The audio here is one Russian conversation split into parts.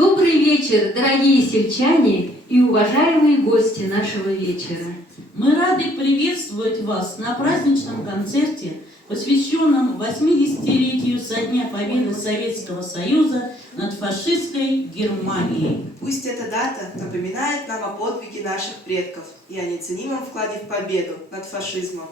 Добрый вечер, дорогие сельчане и уважаемые гости нашего вечера. Мы рады приветствовать вас на праздничном концерте, посвященном 80-летию со дня победы Советского Союза над фашистской Германией. Пусть эта дата напоминает нам о подвиге наших предков и о неоценимом вкладе в победу над фашизмом.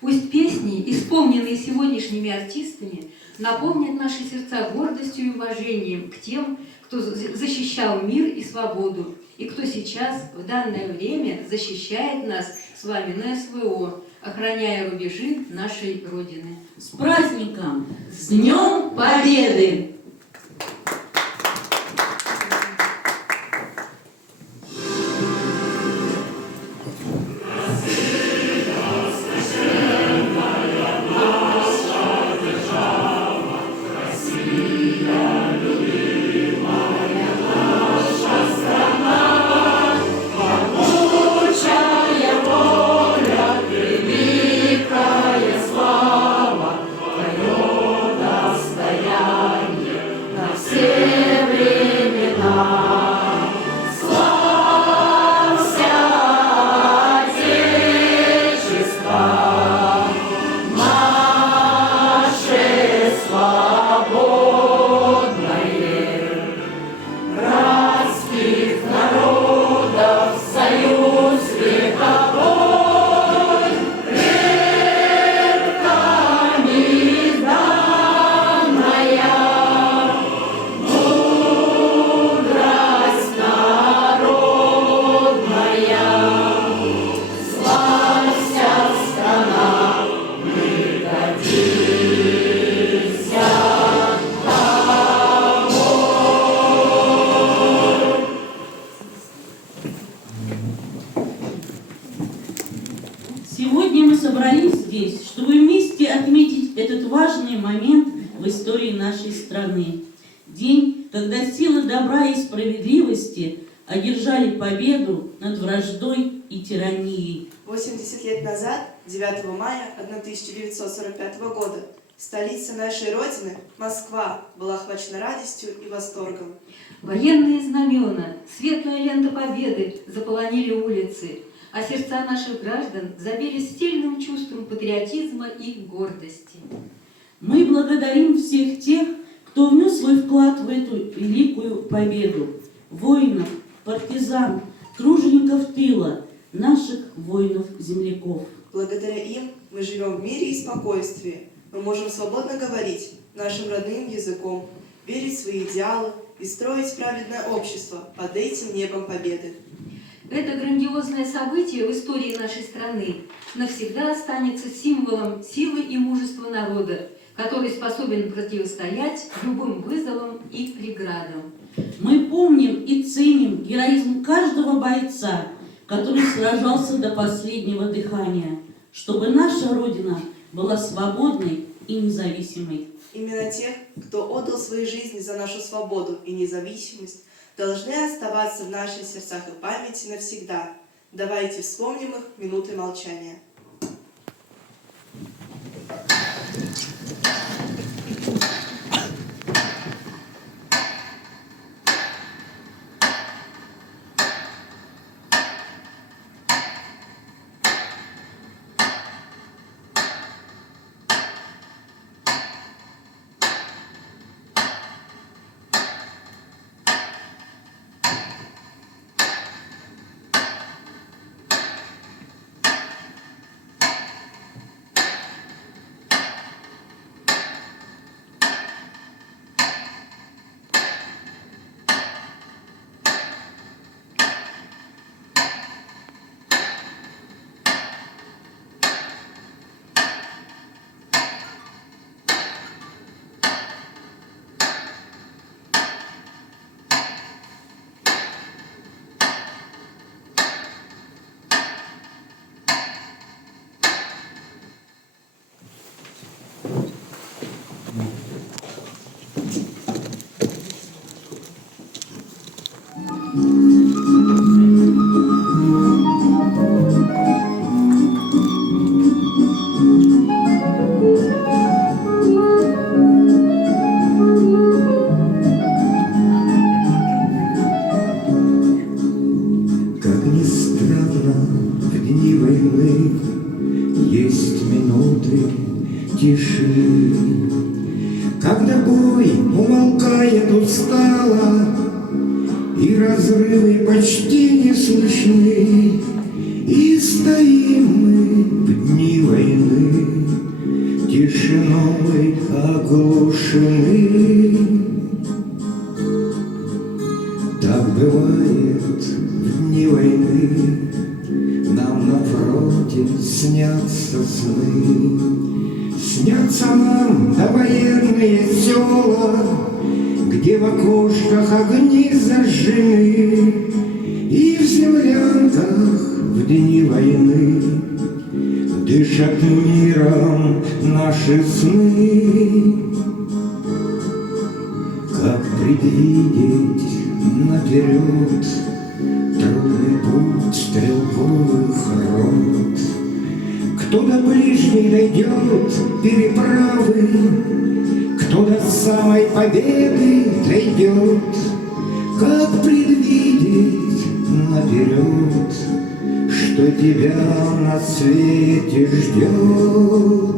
Пусть песни, исполненные сегодняшними артистами, напомнят наши сердца гордостью и уважением к тем, кто защищал мир и свободу, и кто сейчас, в данное время, защищает нас с вами на СВО, охраняя рубежи нашей Родины. С праздником! С Днем Победы! Сегодня мы собрались здесь, чтобы вместе отметить этот важный момент в истории нашей страны. День, когда силы добра и справедливости одержали победу над враждой и тиранией. 80 лет назад, 9 мая 1945 года, столица нашей Родины, Москва, была охвачена радостью и восторгом. Военные знамена, светлая лента победы заполонили улицы, а сердца наших граждан забились сильным чувством патриотизма и гордости. Мы благодарим всех тех, кто внес свой вклад в эту великую победу. Воинов, партизан, тружеников тыла, наших воинов-земляков. Благодаря им мы живем в мире и спокойствии. Мы можем свободно говорить нашим родным языком, верить в свои идеалы и строить праведное общество под этим небом победы. Это грандиозное событие в истории нашей страны навсегда останется символом силы и мужества народа, который способен противостоять любым вызовам и преградам. Мы помним и ценим героизм каждого бойца, который сражался до последнего дыхания, чтобы наша Родина была свободной и независимой. Именно тех, кто отдал свои жизни за нашу свободу и независимость, должны оставаться в наших сердцах и памяти навсегда. Давайте вспомним их минутой молчания. тишины. Когда бой умолкает устало, и разрывы почти не слышны, и стоим мы в дни войны, тишиной оглушены. Так бывает в дни войны, нам на фронте снятся сны. Снятся нам довоенные села, где в окошках огни зажжены, и в землянках в дни войны дышат миром наши сны. Как предвидеть наперед трудный путь стрелковых рот? Кто до ближней дойдет переправы, кто до самой победы дойдет? Как предвидеть наперед, что тебя на свете ждет?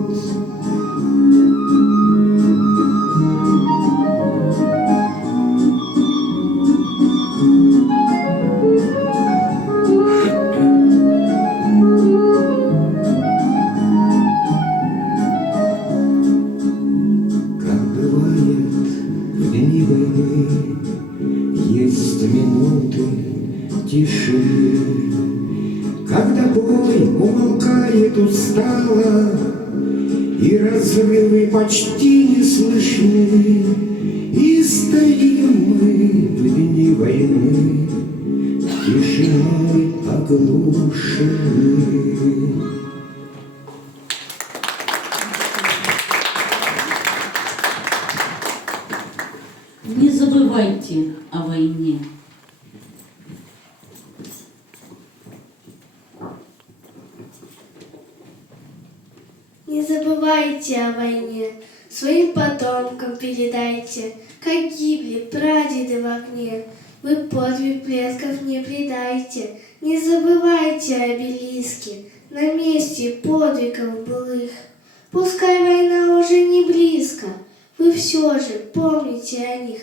Когда бой умолкает устало, и разрывы почти не слышны, и стоим мы в дни войны, тишиной оглушены. Не забывайте о войне. Не забывайте о войне, своим потомкам передайте, как гибли прадеды в огне. Вы подвиг предков не предайте, не забывайте обелиски на месте подвигов былых. Пускай война уже не близко, вы все же помните о них.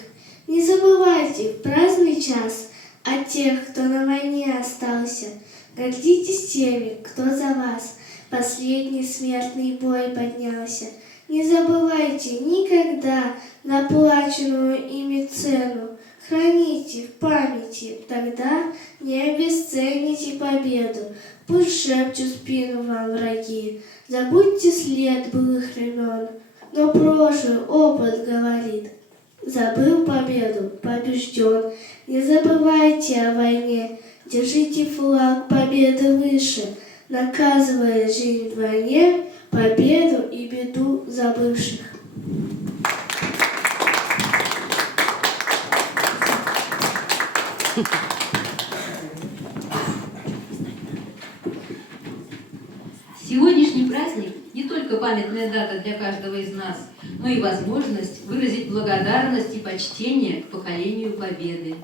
Не забывайте в праздный час о тех, кто на войне остался. Гордитесь теми, кто за вас последний смертный бой поднялся. Не забывайте никогда заплаченную ими цену. Храните в памяти, тогда не обесцените победу. Пусть шепчут в спину вам враги, забудьте след былых времен. Но прошлый опыт говорит, забыл победу, побежден. Не забывайте о войне, держите флаг победы выше, наказывая жизнь в войне, победу и беду забывших. Сегодняшний праздник не только памятная дата для каждого из нас, но и возможность выразить благодарность и почтение к поколению Победы.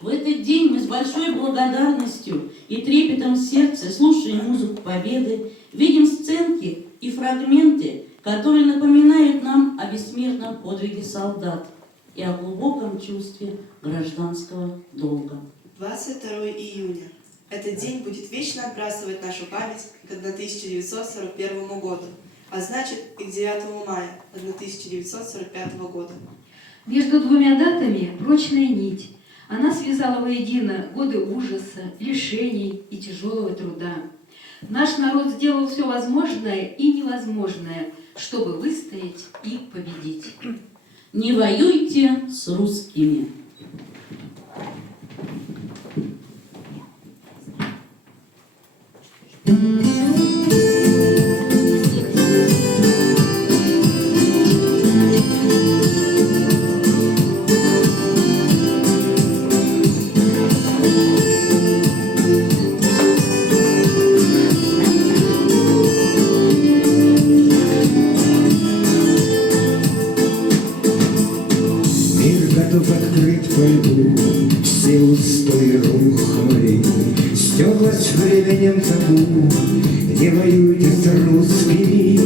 В этот день мы с большой благодарностью и трепетом сердца слушаем музыку Победы, видим сценки и фрагменты, которые напоминают нам о бессмертном подвиге солдат и о глубоком чувстве гражданского долга. 22 июня. Этот день будет вечно отбрасывать нашу память к 1941 году, а значит и к 9 мая 1945 года. Между двумя датами прочная нить. Она связала воедино годы ужаса, лишений и тяжелого труда. Наш народ сделал все возможное и невозможное, чтобы выстоять и победить. Не воюйте с русскими. Все устои рухнули, стерлось временем табу. Не воюйте с русскими,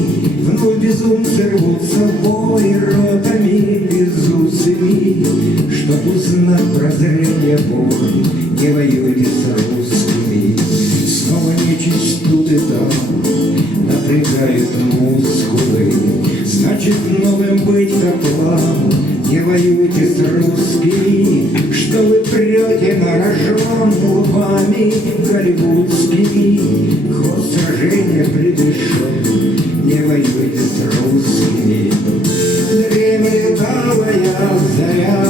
вновь без безумцы рвутся в бой ротами безусыми, чтоб узнать прозрение боль, не воюйте с русскими. Снова нечисть тут и там напрягают мускулы, значит новым быть как план, не воюйте с русскими, что вы прете на рожон лбами голливудскими. Ход сражения предрешен, не воюйте с русскими. Дремлет алая заря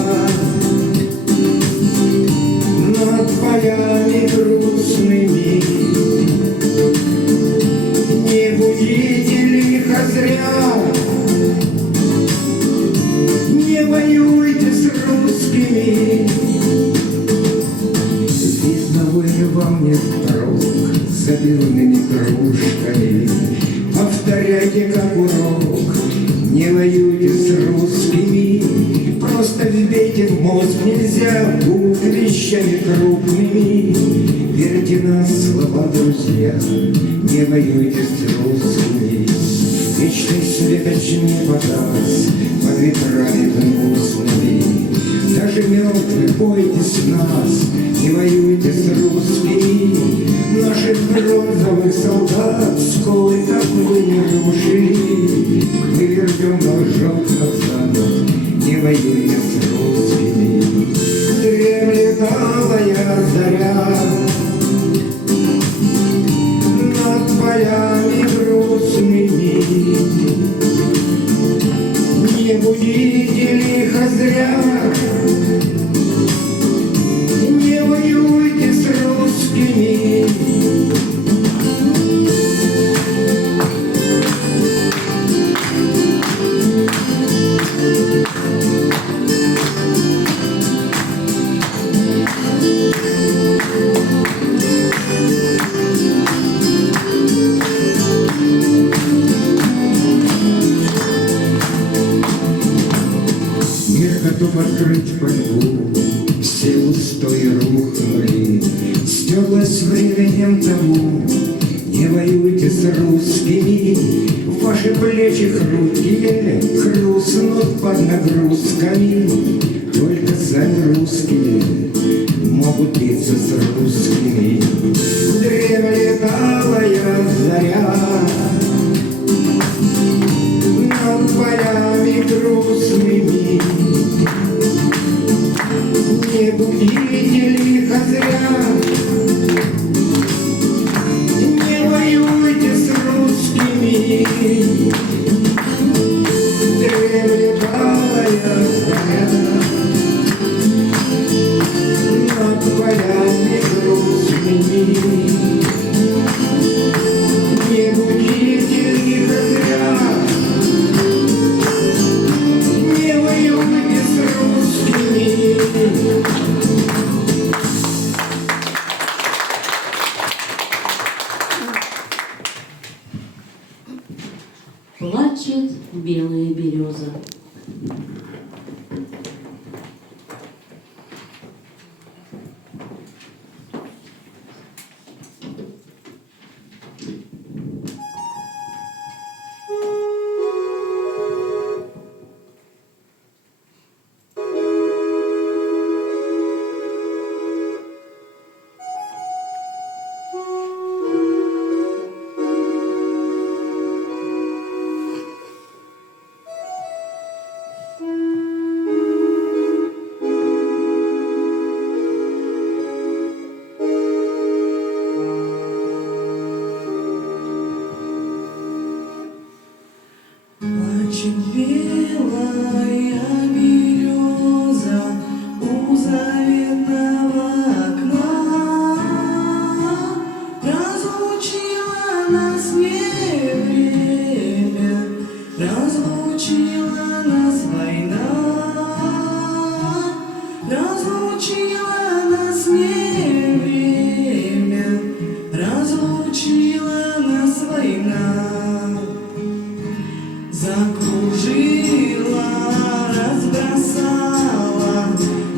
над полями грустными. Не будите лихо зря, не воюйте с русскими. Видно, вы вам не впрок за пивными кружками. Повторяйте как урок, не воюйте с русскими. Просто вбейте в мозг, нельзя будут вещами крупными. Верьте нас, слова, друзья, не воюйте с русскими. Вечный светоч не подаст под ветрами гнусными. Даже мертвых бойтесь нас, не воюйте с русскими. Наших бронзовых солдат сколы, как вы не рушили, мы вернем должок назад, не воюйте с русскими. Дремлет алая заря над полями грустными. Не будите лихо зря, не воюйте с русскими. Мир готов открыть борьбу, все устои рухнули, стерлось временем табу. Не воюйте с русскими, ваши плечи хрупкие хрустнут под нагрузками. Только сами русские могут биться с русскими. Дремлет алая заря над полями грустными. Не будите лихо зря, не воюйте с русскими. Дремлет алая заря над полями грустными. Не будите лихо зря, не воюйте с русскими. Плачет белая береза. Плачет белая береза у заветного окна, разлучила нас не время, разлучила нас война, разлучила нас не время, разлучила нас война. Закружила, разбросала,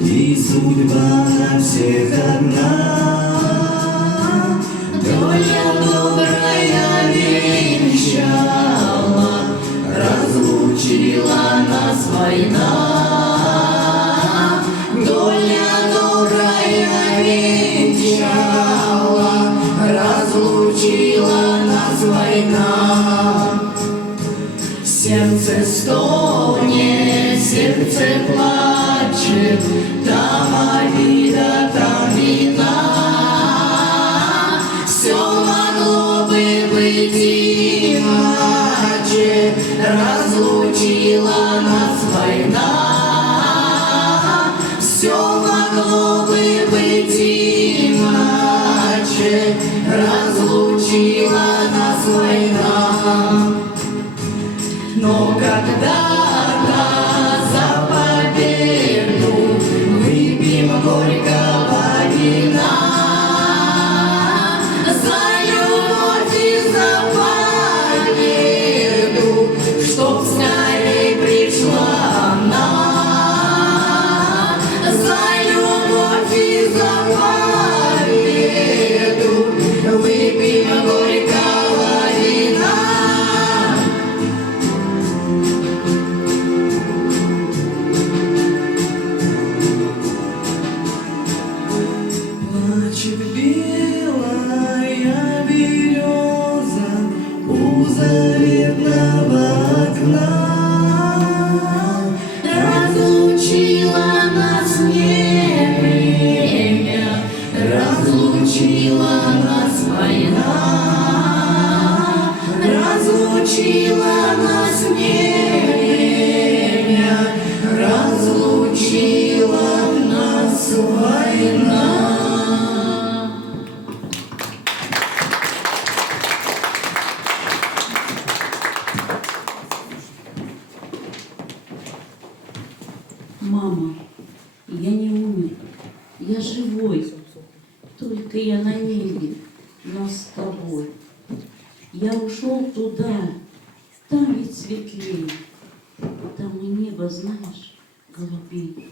и судьба на всех одна. Доля добрая венчала, разлучила нас война. Доля добрая венчала, разлучила нас война. Сердце стонет, сердце плачет, там обида, там вина. Все могло бы быть иначе, разлучила нас война. Все могло бы быть иначе, разлучила нас война. Но когда-то за победу выпьем горького вина, за любовь и за победу, чтоб скорей пришла она. За любовь и за победу выпьем горького вина. Плачет белая береза у заветного окна. Разлучила нас время, разлучила нас война. Разлучила нас время, разлучила нас война. Мама, я не умер, я живой, только я на небе, но с тобой. Я ушел туда, там ведь светлее, там и небо, знаешь, голубей.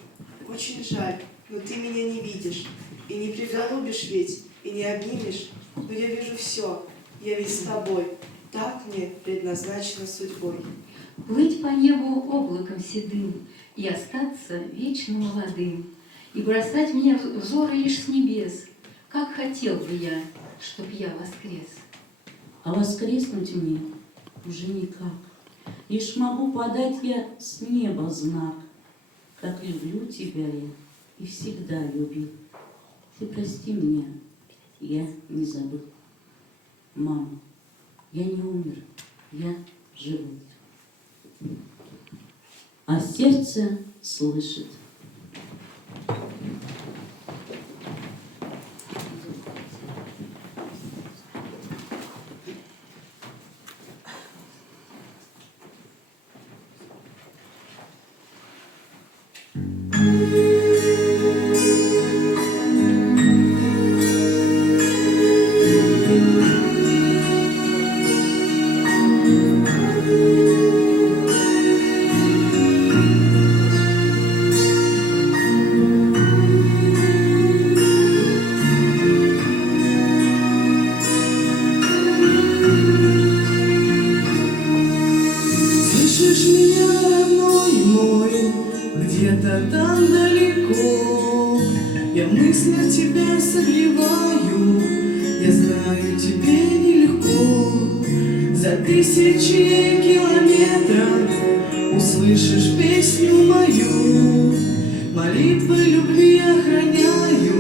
Очень жаль, но ты меня не видишь, и не приголубишь ведь, и не обнимешь, но я вижу все, я ведь с тобой, так мне предназначено судьбой. Плыть по небу облаком седым и остаться вечно молодым, и бросать мне взоры лишь с небес, как хотел бы я, чтоб я воскрес. А воскреснуть мне уже никак, лишь могу подать я с неба знак, как люблю тебя я и всегда любил. Ты прости меня, я не забыл. Мама, я не умер, я живой. А сердце слышит. Слышишь меня, родной мой, где-то там далеко? Я в мыслях тебя согреваю, я знаю, тебе нелегко. За тысячи километров услышишь песню мою, молитвы любви охраняю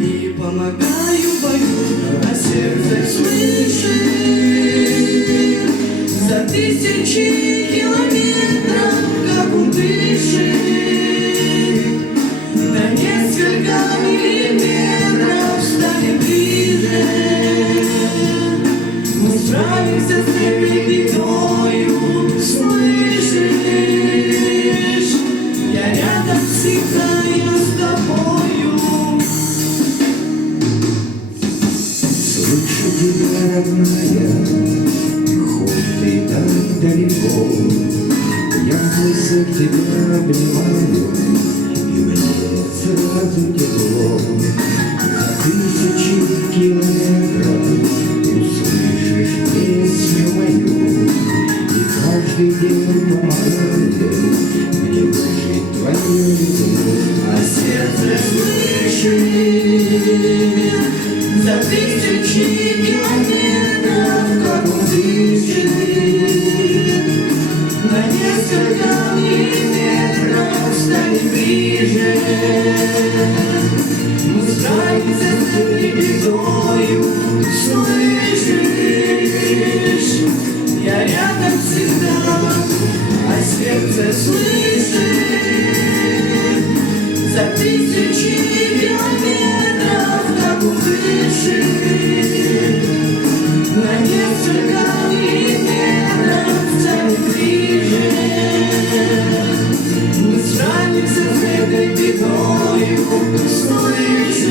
и помогаю в бою, а сердце слышит. За тысячи километров, как он дышит, на несколько миллиметров станет ближе. Мы справимся с этой бедою, слышишь? Я рядом всегда, я с тобою. Слышу тебя, родная, хоть ты так далеко, я в мыслях тебя обнимаю, и мне сразу тепло. За тысячи километров услышишь песню мою, и каждый день помогает мне выжить твою любовь. А сердце слышит за тысячи километров, как он дышит. На несколько миллиметров станет ближе. Мы справимся с этой бедою, слышишь? Я рядом всегда, а сердце слышит за тысячи километров, как он дышит. На несколько миллиметров станет ближе. Мы справимся с этой бедою, слышишь?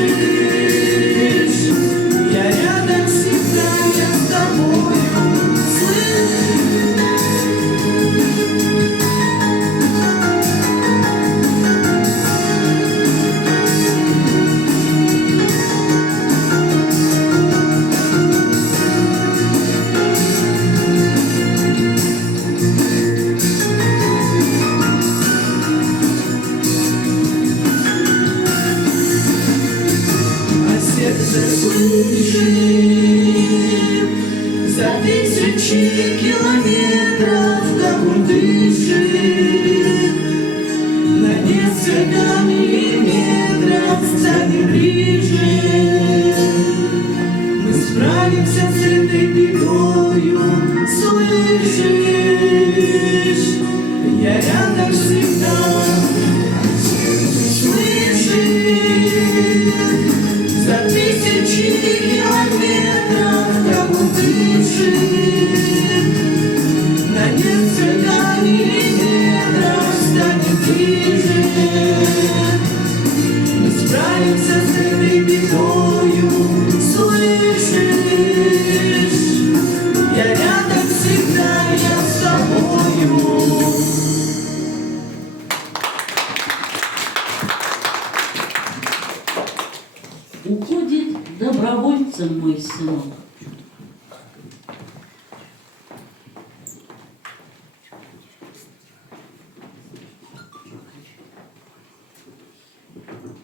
Я рядом всегда, я с тобою, слышишь? Сердце слышит за тысячи километров, как он дышит. На несколько миллиметров станет ближе. Мы справимся с этой бедою, слышишь? Я рядом всегда, слышишь? За тысячи километров, как он дышит. На несколько миллиметров станет ближе. Мы справимся с этой бедою, слышишь? Я рядом всегда, я с тобою. Уходит добровольцем мой сынок.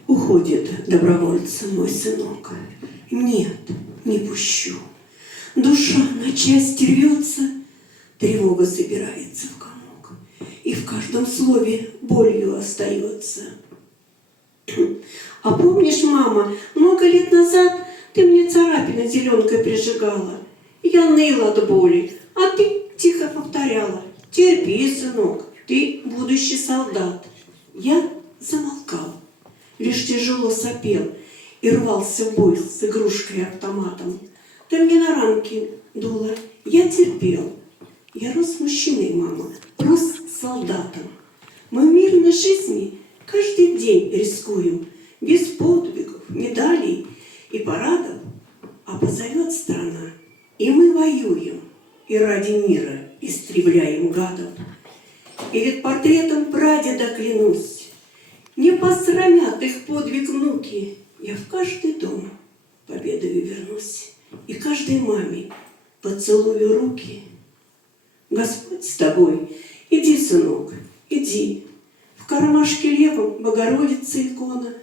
Уходит добровольцем мой сынок. Нет, не пущу. Душа на части рвется, тревога собирается в комок, и в каждом слове болью остается. А помнишь, мама, много лет назад ты мне царапины зеленкой прижигала? Я ныла от боли, а ты тихо повторяла: терпи, сынок, ты будущий солдат. Я замолкал, лишь тяжело сопел и рвался в бой с игрушкой-автоматом. Ты мне на ранки дула, я терпел. Я рос мужчиной, мама, рос солдатом. Мы в мирной жизни каждый день рискуем, без подвигов, медалей и парадов. А позовет страна, и мы воюем, и ради мира истребляем гадов. Перед портретом прадеда клянусь, не посрамят их подвиг внуки. Я в каждый дом победою вернусь, и каждой маме поцелую руки. Господь с тобой, иди, сынок, иди. В кармашке левом Богородица икона.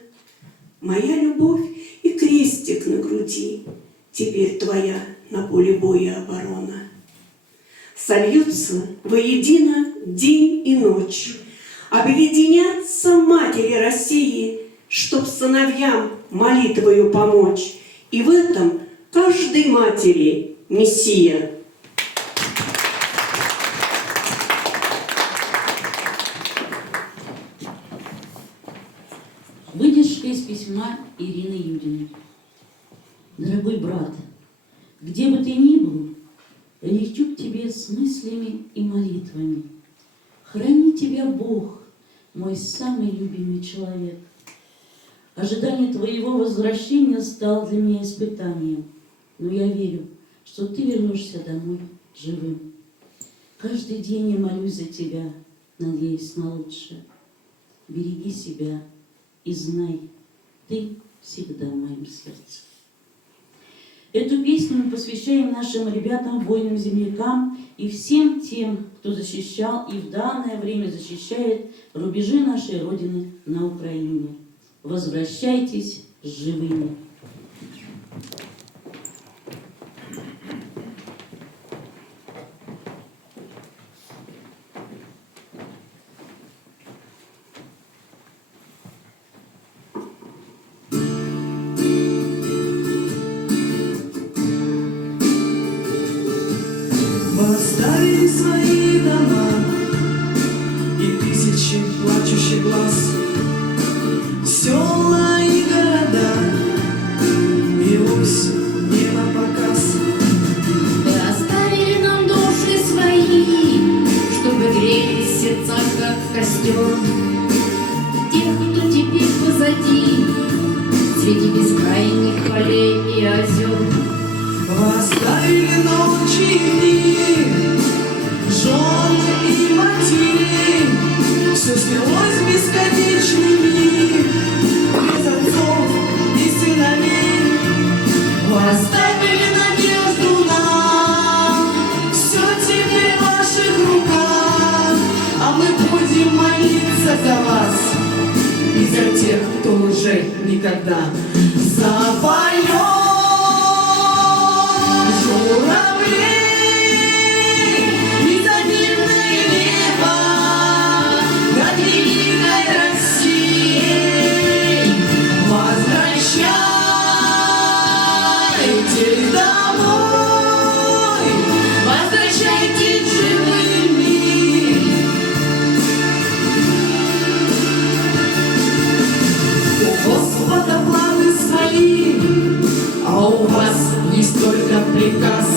Моя любовь и крестик на груди, теперь твоя на поле боя оборона. Сольются воедино день и ночь, объединятся матери России, чтоб сыновьям молитвою помочь. И в этом каждой матери Мессия. Выдержка из письма Ирины Юдиной. Дорогой брат, где бы ты ни был, лечу к тебе с мыслями и молитвами. Храни тебя Бог, мой самый любимый человек. Ожидание твоего возвращения стало для меня испытанием, но я верю, что ты вернешься домой живым. Каждый день я молюсь за тебя, надеясь на лучшее. Береги себя и знай, ты всегда в моем сердце. Эту песню мы посвящаем нашим ребятам, воинам-землякам и всем тем, кто защищал и в данное время защищает рубежи нашей Родины на Украине. Возвращайтесь живыми! Мы оставили свои дома и тысячи плачущих глаз, села и города, и осень не на показ. Вы оставили нам души свои, чтобы грели сердца, как костер. Тех, кто теперь позади, среди бескрайних полей и озер. Вы оставили ночи и дни, жены и матери, все слилось в бесконечный мир, без отцов и сыновей. Вы оставили надежду нам, все теперь в ваших руках, а мы будем молиться за вас и за тех, кто уже никогда запоет. А у вас есть только приказ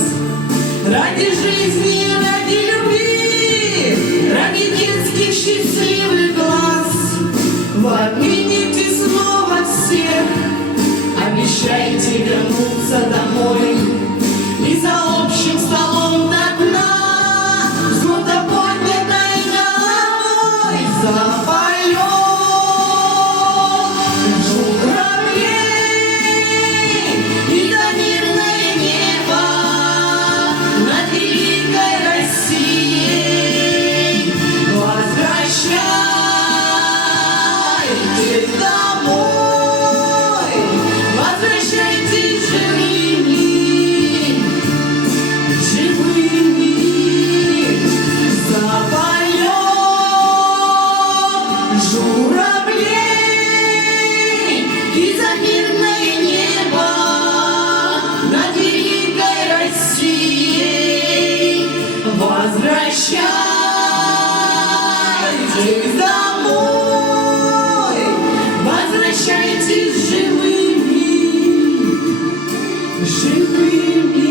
ради жизни, ради любви, ради детских счастливых глаз. Вы отмените снова всех, обещайте вернуться домой и за общим столом до дна с гордо поднятой головой запоет журавлей. И до мирное небо над великой Россией возвращайтесь домой, возвращайтесь живыми, живыми. Запоет журавлей и за мирное небо над великой Россией возвращайтесь домой, возвращайтесь живыми, живыми.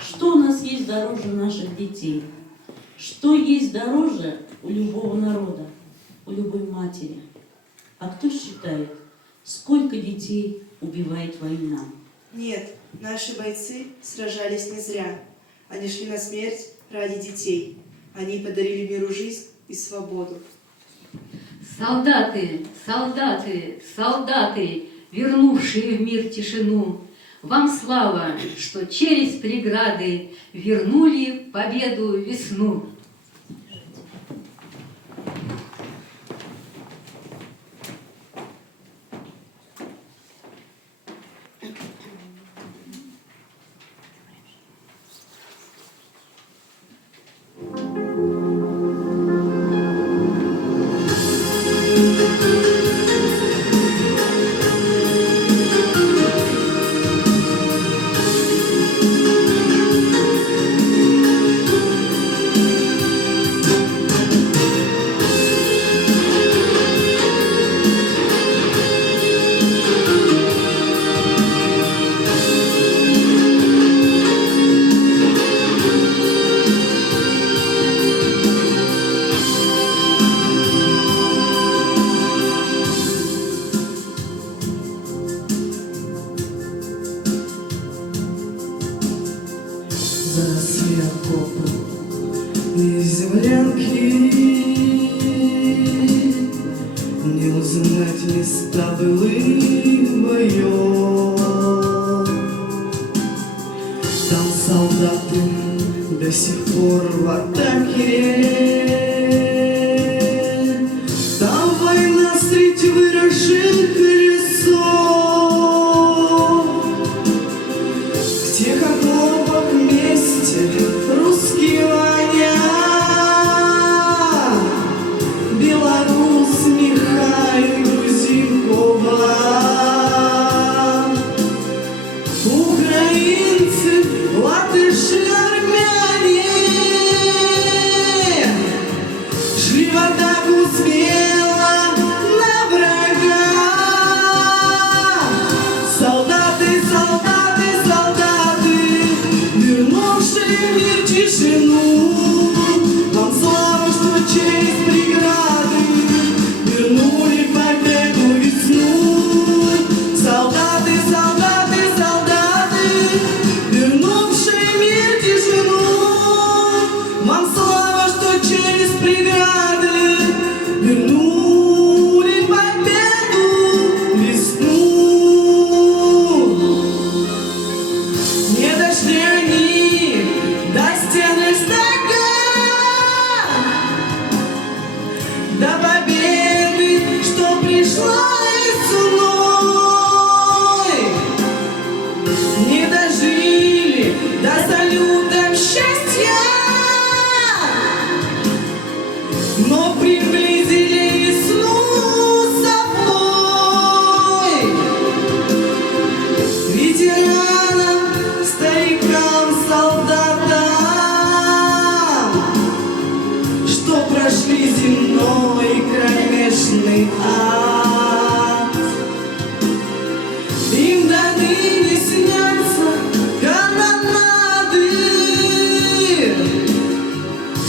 Что у нас есть дороже наших детей? Что есть дороже у любого народа, у любой матери? А кто считает, сколько детей убивает война? Нет, наши бойцы сражались не зря. Они шли на смерть ради детей. Они подарили миру жизнь и свободу. Солдаты, солдаты, солдаты, вернувшие в мир тишину, вам слава, что через преграды вернули победу весну. места былых боев. Там солдаты до сих пор в атаке. Там война среди выросших лесов. В тех окопах вместе русские воня, белорус Михаил Грузинкова, украинцы, латыши, армяне шли в атаку смело на врага. Солдаты, солдаты, солдаты, вернувшие мир тишину, вам слава, что через преграды вернули победу весну. Солдаты, солдаты, солдаты, вернувшие мир тишину, вам слава, что через преграды вернули победу весну. Не дошли они до стены стога, до победы, что пришла весной. Не дожили до салютов счастья, но приблизили весну с собой. Ветеранам, старикам, солдатам, что прошли земной кромешный ад. Им до ныне снятся канонады,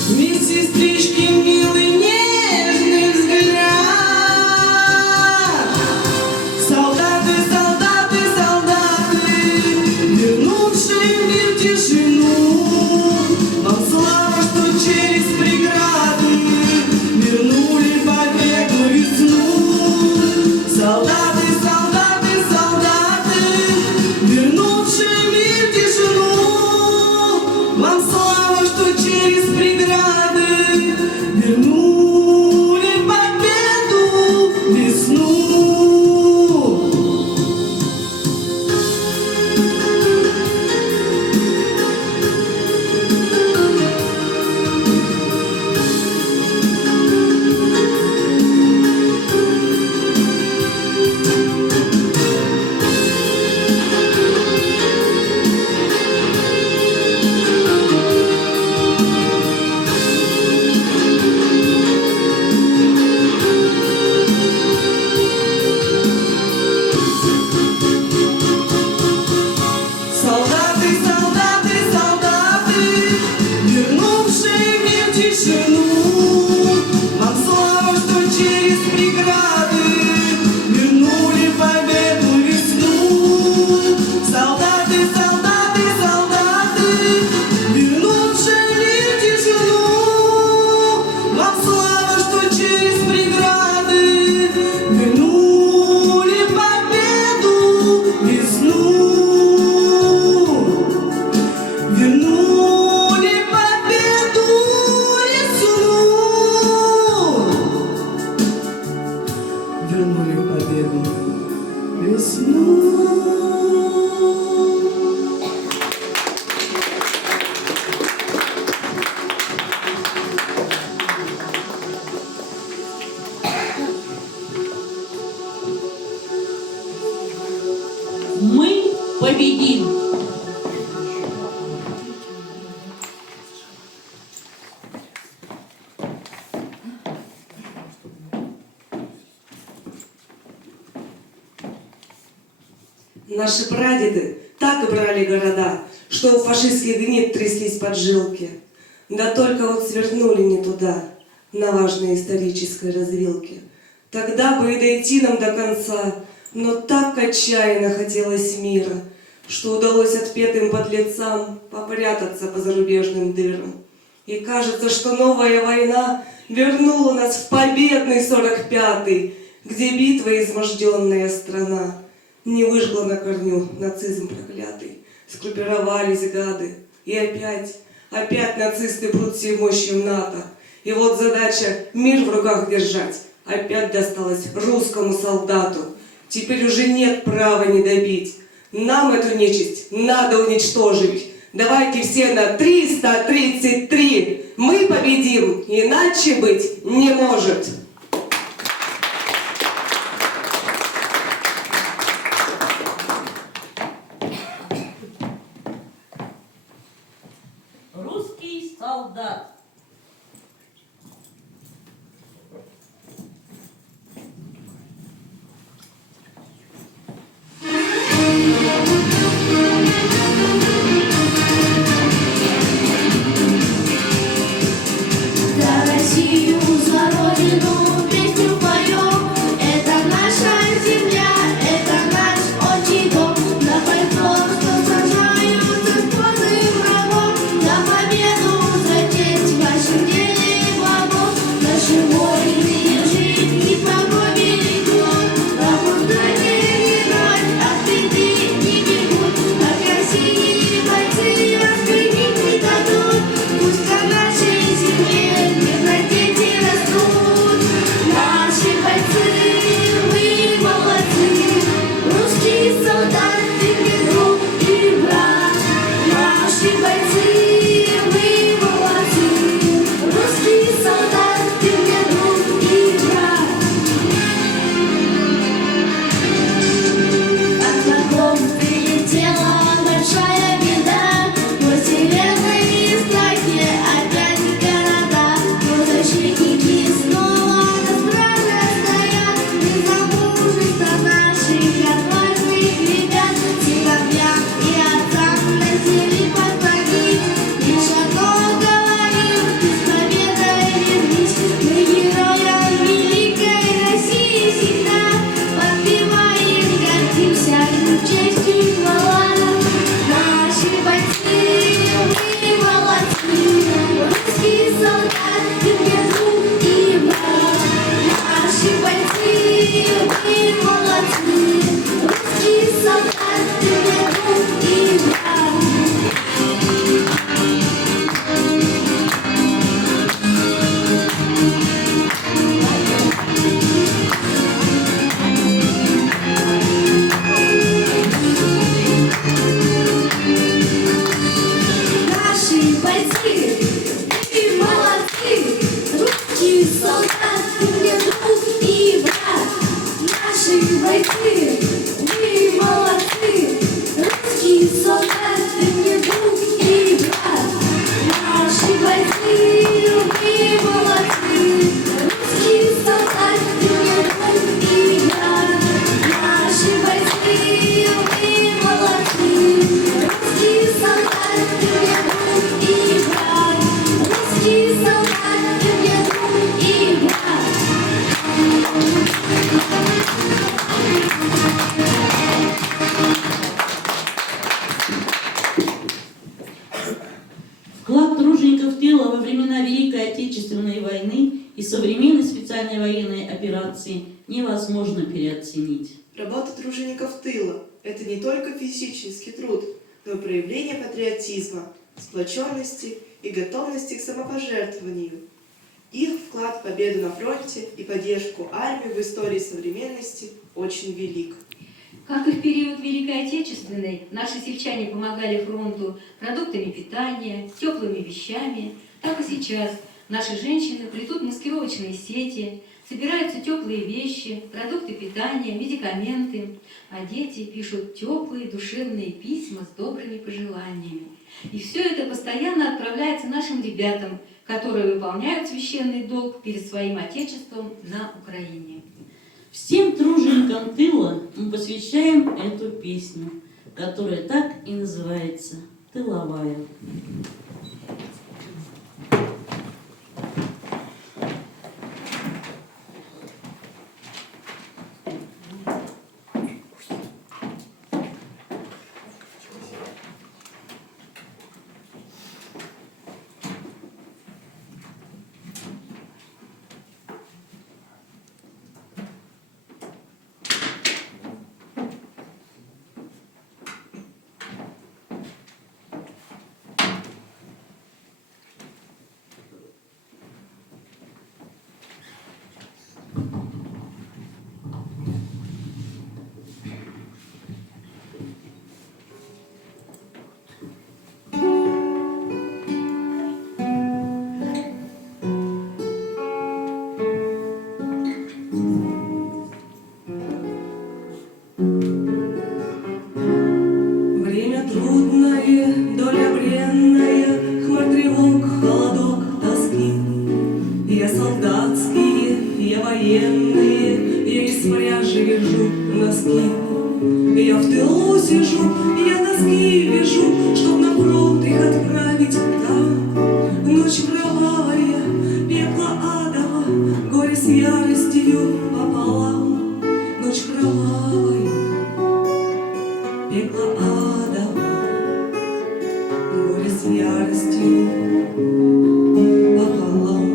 медсестрички, милый нежный взгляд. Солдаты, солдаты, солдаты, вернувшие мир тишину, вам слава, что через преграды вернули победу весну. Солдаты, солдаты, солдаты, вернувшие мир тишину, вам слава, что через преграды вернули победу весну. Солдаты, солдаты, солдаты, вернувшие мир тишину, вам слава, что через преграды вернули победу весну. Солдаты, солдаты, солдаты, вернувшие мир тишину, вам слава, что через преграды вернули победу весну. Вернули победу весну. Вернули победу весну. Мы победим! Наши прадеды так брали города, что у фашистских гнид тряслись поджилки. Да только вот свернули не туда, на важной исторической развилке. Тогда бы и дойти нам до конца, но так отчаянно хотелось мира, что удалось отпетым подлецам попрятаться по зарубежным дырам. И кажется, что новая война вернула нас в победный 45-й, где битва изможденная страна не выжгла на корню нацизм проклятый. Сгруппировались гады, и опять нацисты прут всей мощью НАТО. И вот задача мир в руках держать опять досталась русскому солдату. Теперь уже нет права не добить. Нам эту нечисть надо уничтожить. Давайте все на 333. Мы победим, иначе быть не может. Русский солдат. За Россию, за Родину песню поем. Это наша земля, это наш отчий дом. За бойцов, что сражаются с подлым врагом. За победу, за честь в вашем деле благом. Наши воины жизни погубили кровь. Пробуждайте герой, от беды не бегут. Как России бойцы раскрыть не дадут. Пусть на нашей земле мирно дети растут. Наши бойцы, вы молодцы. Русский солдат, ты мне друг и брат. Наши бойцы, вы молодцы. Русский солдат, ты мне друг и брат. От врагов прилетела большая беда. По северной стране опять города. Но защитники снова на страже стоят. И за мужество наших отважных ребят сыновьям и отцам носили поклонить. Лишь одно говорим, ты с победой вернись. Мы героям великой России всегда подпеваем, гордимся честью и хвала. Наши бойцы, вы молодцы. Русский солдат, ты мне друг и брат. Наши бойцы, вы молодцы. Русский солдат, ты мне друг и брат. Наши бойцы, вы молодцы. Русский солдат, ты мне друг и брат. Наши бойцы, вы молодцы. Русский солдат, ты мне друг и брат. Наши бойцы, вы молодцы. Русский солдат, ты мне друг и брат. Наши бойцы, вы молодцы. Русский солдат, ты мне друг и брат. Русский солдат, ты мне друг и брат. Вклад тружеников тыла во времена Великой Отечественной войны и современной специальной военной операции невозможно переоценить. Работа тружеников тыла – это не только физический труд, но и проявление патриотизма, сплоченности и готовности к самопожертвованию. Их вклад в победу на фронте и поддержку армии в истории современности очень велик. Как и в период Великой Отечественной, наши сельчане помогали фронту продуктами питания, теплыми вещами, так и сейчас наши женщины плетут маскировочные сети, собираются теплые вещи, продукты питания, медикаменты, а дети пишут теплые душевные письма с добрыми пожеланиями. И все это постоянно отправляется нашим ребятам, которые выполняют священный долг перед своим Отечеством на Украине. Всем труженикам тыла мы посвящаем эту песню, которая так и называется «Тыловая». Время трудное, доля бренная, хмарь тревог, холодок, тоски. Я солдатские, я военные, я из пряжи вяжу носки. Я в тылу сижу, я носки вяжу, чтоб на фронт их отправить там. Ночь кровавая, пекло адово, горе с яростью пополам. Ночь кровавая, пекло адово, горе с яростью пополам.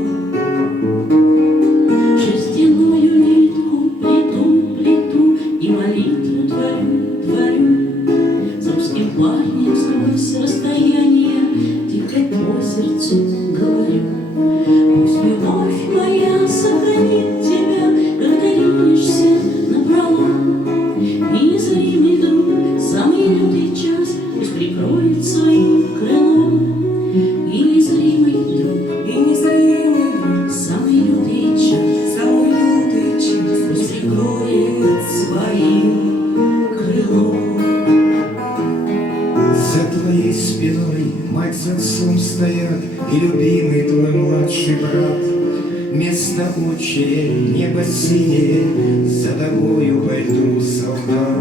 Шерстяную нитку плету и молитву творю. С русским парнем сквозь расстояние тихо по сердцу говорю. Пусть любовь моя сохранит тебя, когда ринешься напролом. И незримый друг, самый лютый час, пусть прикроет своим крылом. И незримый друг, И незримый друг, самый лютый час, самый лютый час, пусть прикроет своим крылом. За твоей спиной мать с отцом стоят, и любимый твой младший брат. Место отчее, небо синее, за тобою пойду, солдат.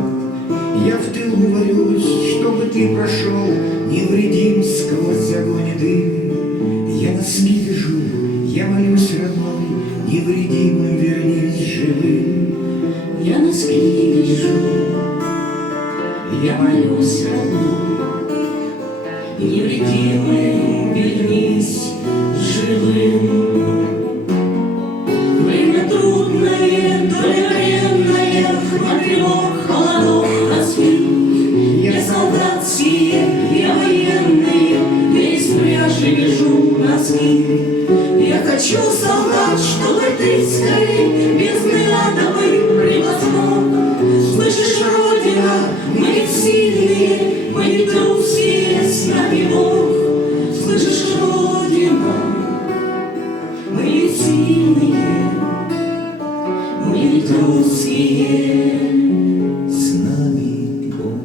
Я в тылу варюсь, чтобы ты прошел невредим сквозь огонь и дым. Я носки вяжу, я молюсь, родной, невредимым вернись живым. я носки вяжу, я молюсь, родной, невредимым вернись живым. Время трудное, доля бренная, хмарь тревог, холодок, тоски. Я солдатские, я военные, я из пряжи вяжу носки. Я хочу, солдат, чтобы ты скорей бездны адовой превозмог. Слышишь, Родина, мы ведь сильные, мы ведь русские, с нами Бог. Слышишь, Родина, мы ведь сильные, мы ведь русские. С нами Бог.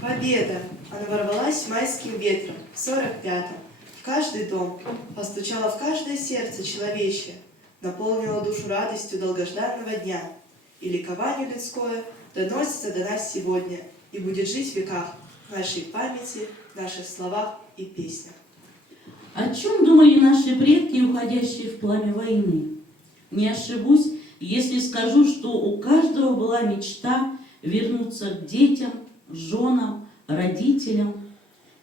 Победа! Она ворвалась майским ветром в 45-м, в каждый дом, постучала в каждое сердце человечье, наполнила душу радостью долгожданного дня. И ликование людское доносится до нас сегодня и будет жить в веках в нашей памяти, в наших словах и песнях. О чем думали наши предки, уходящие в пламя войны? Не ошибусь, если скажу, что у каждого была мечта вернуться к детям, женам, родителям.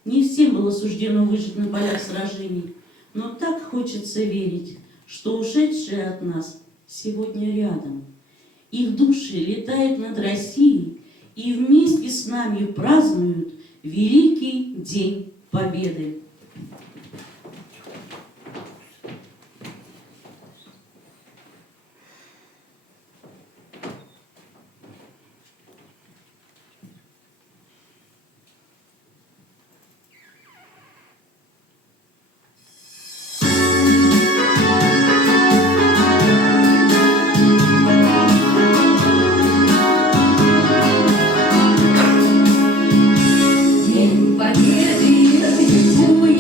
Не всем было суждено выжить на полях сражений, но так хочется верить, что ушедшие от нас сегодня рядом. Их души летают над Россией и вместе с нами празднуют Великий День Победы. День Победы, ой,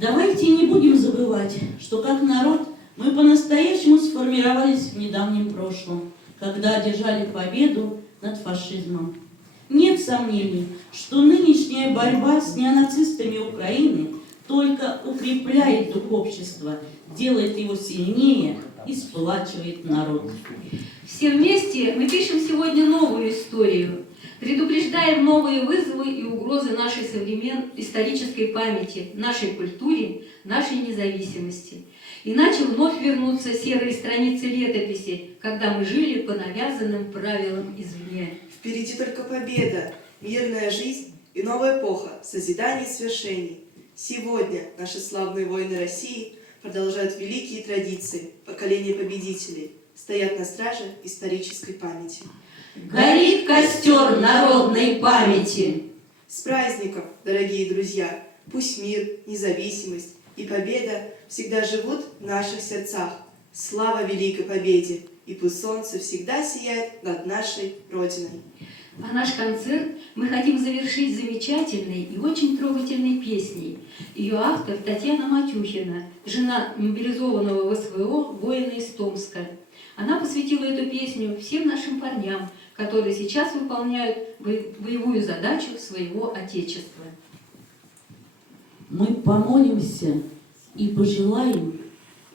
Давайте не будем забывать, что как народ мы по-настоящему сформировались в недавнем прошлом, когда одержали победу над фашизмом. Нет сомнений, что нынешняя борьба с неонацистами Украины только укрепляет дух общества, делает его сильнее и сплачивает народ. Все вместе мы пишем сегодня новую историю, предупреждаем новые вызовы и угрозы нашей современной исторической памяти, нашей культуре, нашей независимости. Иначе вновь вернутся серые страницы летописи, когда мы жили по навязанным правилам извне. Впереди только победа, мирная жизнь и новая эпоха созиданий и свершений. Сегодня наши славные воины России продолжают великие традиции поколения победителей, стоят на страже исторической памяти. Горит костер народной памяти! С праздником, дорогие друзья! Пусть мир, независимость и победа всегда живут в наших сердцах. Слава великой победе! И пусть солнце всегда сияет над нашей Родиной. А наш концерт мы хотим завершить замечательной и очень трогательной песней. Ее автор Татьяна Матюхина, жена мобилизованного в СВО воина из Томска. Она посвятила эту песню всем нашим парням, которые сейчас выполняют боевую задачу своего Отечества. Мы помолимся и пожелаем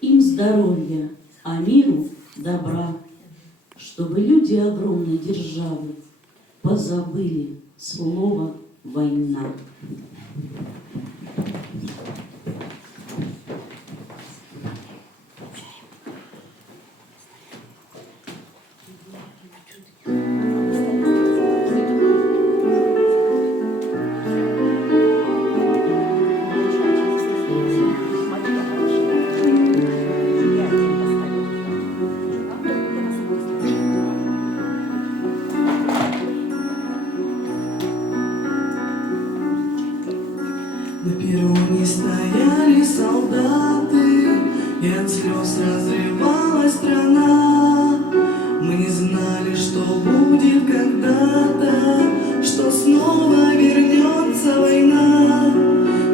им здоровья, а миру добра, чтобы люди огромной державы позабыли слово «война». На перроне стояли солдаты, и от слез разрывалась страна. Мы не знали, что будет когда-то, что снова вернется война.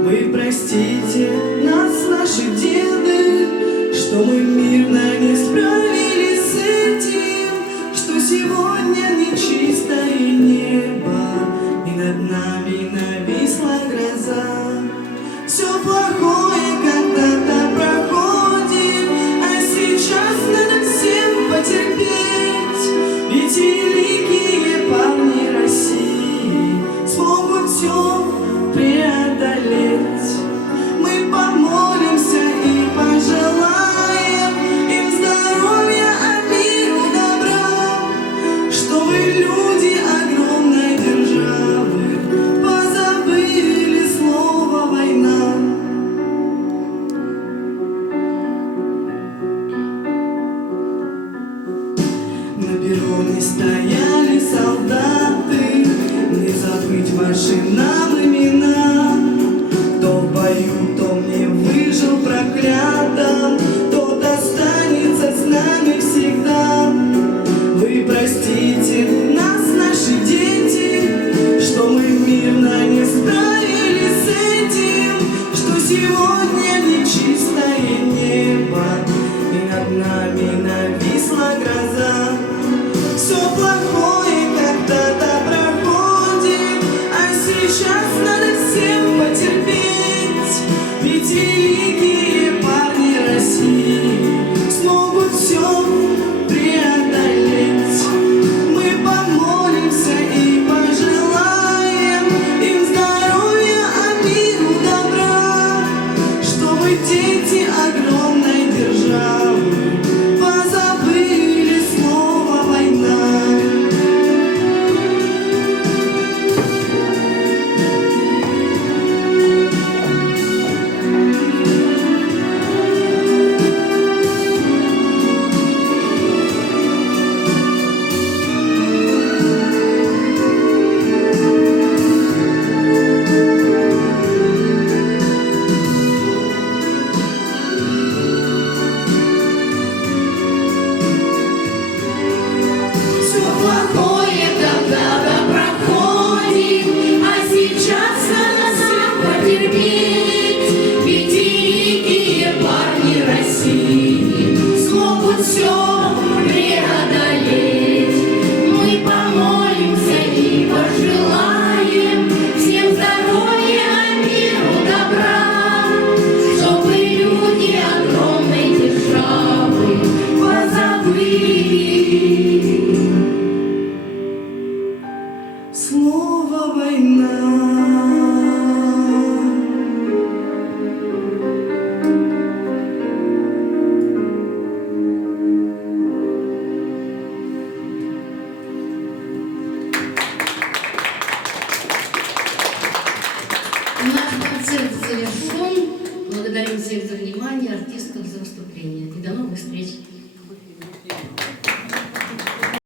Вы простите нас, наши деды, что мы мирно не справились с этим, что сегодня нечистое небо, и над нами нависла гроза. Все плохое когда-то проходит, а сейчас надо всем потерпеть. Ведь великие парни России смогут все преодолеть. Мы помолимся и пожелаем им здоровья, а миру добра, чтобы люди огромной державы позабыли слово «война». На перроне стояли солдаты, не забыть ваши нам имена. Кто в бою, кто не выжил проклятым, тот останется с нами всегда. Вы простите нас, наши дети, что мы мирно не справились с этим, что сегодня нечистое небо, и над нами нависла гроза. Все плохое когда-то проходит, а сейчас Наш концерт завершен. Благодарим всех за внимание, артистов за выступление. И до новых встреч.